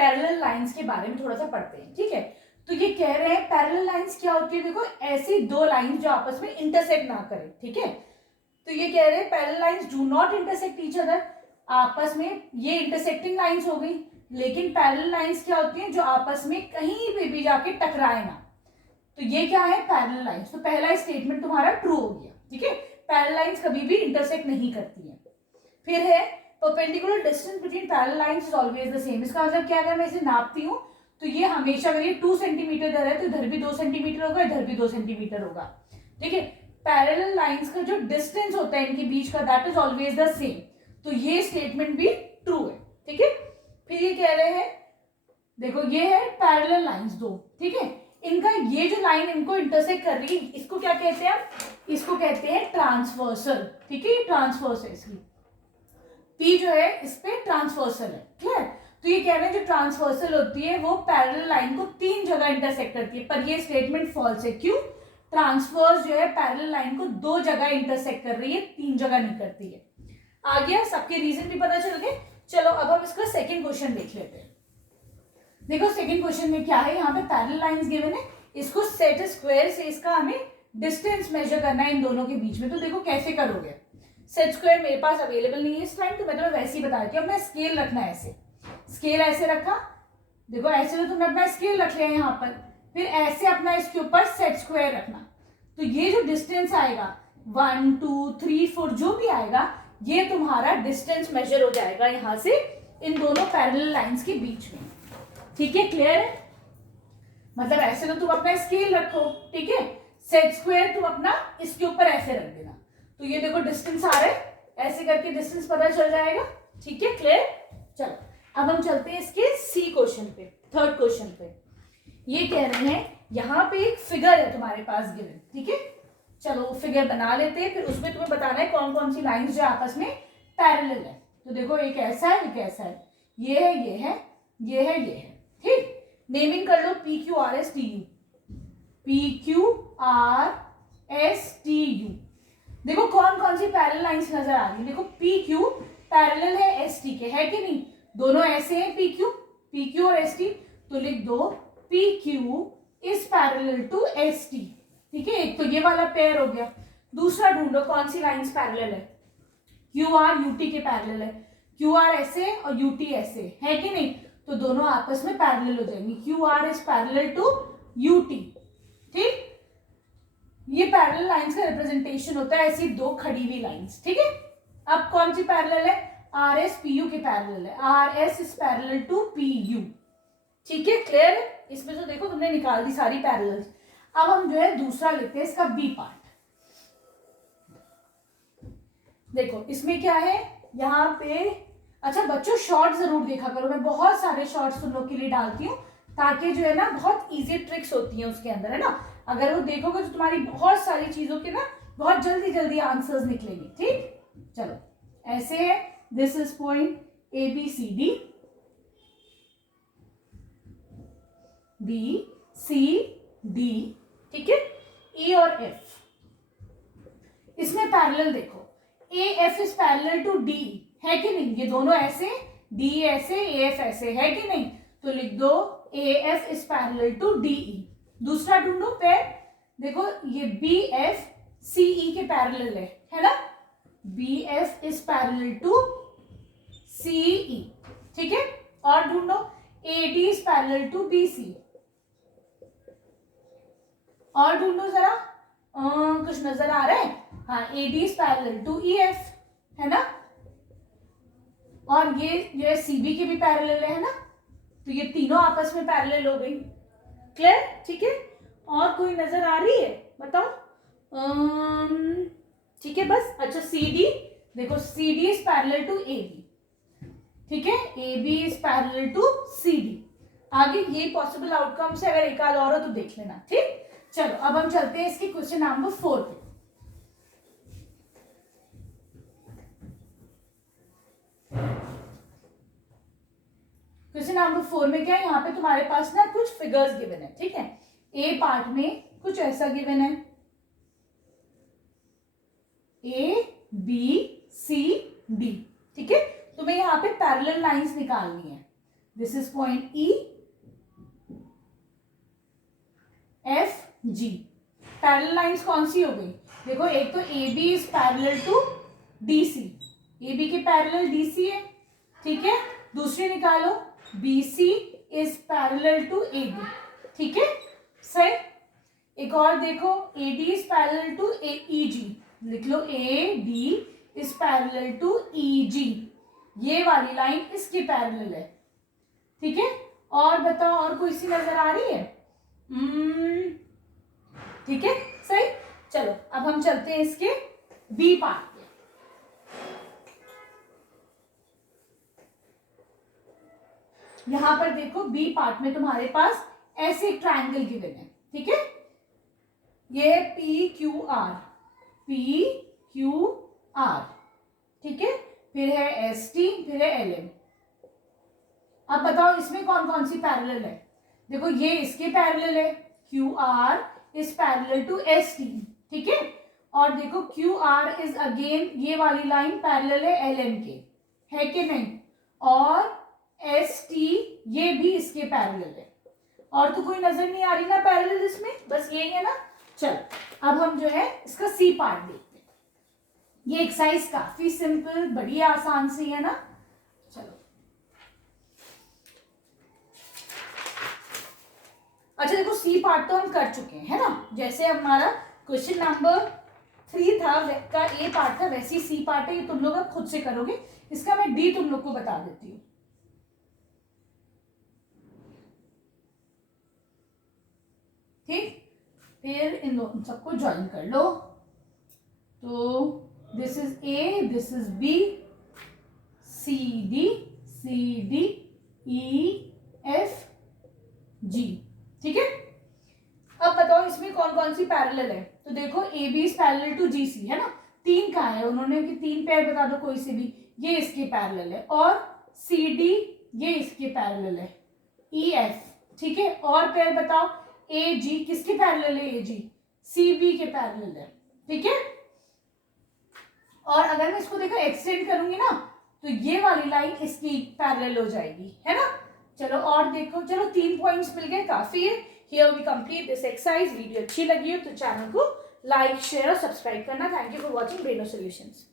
Parallel lines के बारे में थोड़ा सा पढ़ते हैं, ठीक है। तो ये कह रहे हैं पैरेलल लाइंस क्या होती है, देखो ऐसी दो लाइंस जो आपस में इंटरसेक्ट ना करें, ठीक है। तो ये कह रहे हैं parallel lines do not intersect each other, आपस में ये इंटरसेक्टिंग लाइंस हो गई, लेकिन पैरेलल लाइंस क्या होती हैं, जो आपस में कहीं पे भी जाके टकराए ना। तो ये क्या है, पैरेलल लाइंस। तो पहला स्टेटमेंट तुम्हारा ट्रू हो गया, ठीक है। पैरेलल लाइंस कभी भी इंटरसेक्ट नहीं करती है। फिर है perpendicular distance between parallel lines is always the same. इसका मतलब क्या, अगर मैं इसे नापती हूँ तो ये हमेशा, अगर ये 2 सेंटीमीटर इधर है तो इधर भी 2 सेंटीमीटर होगा, इधर भी 2 सेंटीमीटर होगा, ठीक है। पैरेलल लाइंस का जो डिस्टेंस होता है इनके बीच का, that is always the same. तो ये स्टेटमेंट भी ट्रू है, ठीक है। फिर ये कह रहे हैं, देखो ये है पैरेलल लाइंस दो, ठीक है। इनका ये जो लाइन इनको इंटरसेक्ट कर रही है, इसको क्या कहते हैं, इसको कहते हैं ट्रांसवर्सल, ठीक है। ट्रांसवर्स है इसकी, पी जो है इस पे ट्रांसवर्सल है, क्लियर। तो ये कह रहे हैं जो ट्रांसवर्सल होती है वो पैरेलल लाइन को 3 जगह इंटरसेक्ट करती है, पर ये स्टेटमेंट फॉल्स है। क्यों, ट्रांसवर्स जो है पैरेलल लाइन को 2 जगह इंटरसेक्ट कर रही है, 3 जगह नहीं करती है। आ गया, सबके रीजन भी पता चल गए। चलो अब हम इसका सेकंड क्वेश्चन देख लेते हैं। देखो सेकंड क्वेश्चन में क्या है, यहाँ पे पैरेलल लाइंस गिवन है, इसको सेट स्क्वायर से इसका हमें डिस्टेंस मेजर करना है इन दोनों के बीच में। तो देखो कैसे करोगे, सेट स्क्वायर मेरे पास अवेलेबल नहीं है इस टाइम, तो मैं तुम्हें वैसे ही बता देती हूँ। अपना स्केल रखना है, ऐसे स्केल ऐसे रखा, देखो ऐसे तो तुमने अपना स्केल रख लिया यहाँ पर, फिर ऐसे अपना इसके ऊपर सेट स्क्वायर रखना। तो ये जो डिस्टेंस आएगा 1 2 3 4 जो भी आएगा, ये तुम्हारा डिस्टेंस मेजर हो जाएगा यहाँ से इन दोनों पैरेलल लाइंस के बीच में, ठीक है। क्लियर है, मतलब ऐसे तो तुम अपना स्केल रखो, ठीक है, सेट स्क्वायर तुम अपना इसके ऊपर ऐसे रख देना। तो ये देखो डिस्टेंस आ रहा है, ऐसे करके डिस्टेंस पता चल जाएगा, ठीक है। क्लियर, चलो अब हम चलते हैं इसके सी क्वेश्चन पे, थर्ड क्वेश्चन पे। ये कह रहे हैं यहाँ पे एक फिगर है तुम्हारे पास गिवन, ठीक है। चलो फिगर बना लेते हैं, फिर उसमें तुम्हें बताना है कौन कौन सी लाइंस जो आपस में पैरेलल है। तो देखो एक ऐसा है, एक ऐसा है, ये है, ये है, ये है, ये है, ठीक। नेमिंग कर लो P Q R S T U, P Q R S T U. देखो कौन कौन सी पैरेलल लाइंस नजर आ रही है, देखो पी क्यू पैरेलल है एस टी के, है कि नहीं, दोनों ऐसे हैं पी क्यू और एस टी। तो लिख दो P Q is parallel to S T, ठीक है। एक तो ये वाला पेयर हो गया। दूसरा ढूंढो कौन सी लाइंस पैरेलल है, क्यू आर यू टी के पैरेलल है, क्यू आर ऐसे और यू टी ऐसे, है कि नहीं। तो दोनों आपस में पैरेलल हो जाएंगी, Q R is parallel to U T, ठीक। ये पैरेलल लाइंस का रिप्रेजेंटेशन होता है, ऐसी दो खड़ी हुई लाइंस, ठीक है। अब कौन सी पैरेलल है, आर एस पी यू के पैरेलल है, R S is parallel to P U, ठीक है। क्लियर है, इसमें तो देखो तुमने निकाल दी सारी पैरेलल्स। अब हम जो है दूसरा लेते हैं, इसका बी पार्ट। देखो इसमें क्या है यहाँ पे, अच्छा बच्चों शॉर्ट जरूर देखा करो, मैं बहुत सारे शॉर्ट्स तुम लोग के लिए डालती हूँ, ताकि जो है ना बहुत इजी ट्रिक्स होती हैं उसके अंदर, है ना। अगर वो देखोगे तो तुम्हारी बहुत सारी चीजों के ना बहुत जल्दी जल्दी आंसर्स निकलेंगे, ठीक। चलो ऐसे है, this is point A B C D, B C D, ठीक है, ई और एफ। इसमें पैरेलल देखो, A F is parallel to D, है कि नहीं, ये दोनों ऐसे, डी ऐसे, ए एफ ऐसे, है कि नहीं। तो लिख दो A F is parallel to D E. दूसरा ढूंढो पेयर, देखो ये बी एफ सी ई के पैरेलल है ना, B F is parallel to C E, ठीक है। और ढूंढो A D is parallel to B C, और ढूंढो जरा, कुछ नजर आ रहा है, हाँ, A D is parallel to E F, है ना। और ये सी बी के भी पैरेलल है ना, तो ये तीनों आपस में पैरेलल हो गई। क्लियर, ठीक है। और कोई नजर आ रही है, बताओ, ठीक है बस। अच्छा सी डी, देखो C D is parallel to A B, ठीक है, A B is parallel to C D. आगे ये पॉसिबल आउटकम से अगर एक आध और हो तो देख लेना, ठीक। चलो अब हम चलते हैं इसकी क्वेश्चन नंबर 4 पे। क्वेश्चन नंबर 4 में क्या है, यहाँ पे तुम्हारे पास ना कुछ फिगर्स गिवन है, ठीक है। ए पार्ट में कुछ ऐसा गिवन है, ए बी सी डी, ठीक है। तुम्हें यहाँ पे पैरेलल लाइंस निकालनी है। This is point E F G. Parallel lines कौन सी हो गई? देखो एक तो A B is parallel to D C, A B के पैरेलल डी सी है, ठीक है। दूसरी निकालो B C is parallel to A B, ठीक है, सही। एक और देखो A D is parallel to E G, लिख लो A D is parallel to E G, ये वाली लाइन इसके पैरेलल है, ठीक है। और बताओ और कोई सी नजर आ रही है? ठीक है, सही। चलो अब हम चलते हैं इसके बी पार्ट पे। यहां पर देखो बी पार्ट में तुम्हारे पास ऐसे एक ट्रायंगल गिवन है, ठीक है। ये P Q are, P Q are, ठीक है। फिर है एस टी, फिर है एल एम। अब बताओ इसमें कौन कौन सी पैरेलल है? देखो ये इसके पैरेलल है, Q R is parallel to S T, ठीक है। और देखो क्यू आर इज अगेन ये वाली लाइन पैरेलल है एल एम के, है कि नहीं। और एस टी ये भी इसके पैरेलल है। और तो कोई नजर नहीं आ रही ना पैरेलल इसमें, बस यही है ना। चल अब हम जो है इसका सी पार्ट देखते हैं। ये एक्सरसाइज काफी सिंपल, बड़ी आसान सी है ना। चलो अच्छा देखो सी पार्ट तो हम कर चुके हैं, है ना। जैसे हमारा क्वेश्चन नंबर 3 था का ए पार्ट था, वैसे ही सी पार्ट है, ये तुम लोग अब खुद से करोगे। इसका मैं डी तुम लोग को बता देती हूँ, ठीक। फिर इन दोनों सबको ज्वाइन कर लो। तो this is A, this is B, C D E F G, ठीक है। अब बताओ इसमें कौन कौन सी पैरेलल है? तो देखो A B is parallel to G C, है ना। 3 का है, उन्होंने कि 3 पेयर बता दो कोई से भी, ये इसके पैरेलल है। और सी डी ये इसके पैरेलल है, ई एफ, ठीक है। और पेयर बताओ ए जी किसके पैरेलल है? ए जी सी बी के पैरेलल है, ठीक है। और अगर मैं इसको देखो एक्सटेंड करूंगी ना तो ये वाली लाइन इसकी पैरेलल हो जाएगी, है ना। चलो और देखो, चलो 3 पॉइंट्स मिल गए, काफी है। Here we complete this exercise. Video अच्छी लगी हो तो चैनल को लाइक शेयर और सब्सक्राइब करना। Thank you for watching Braino solutions.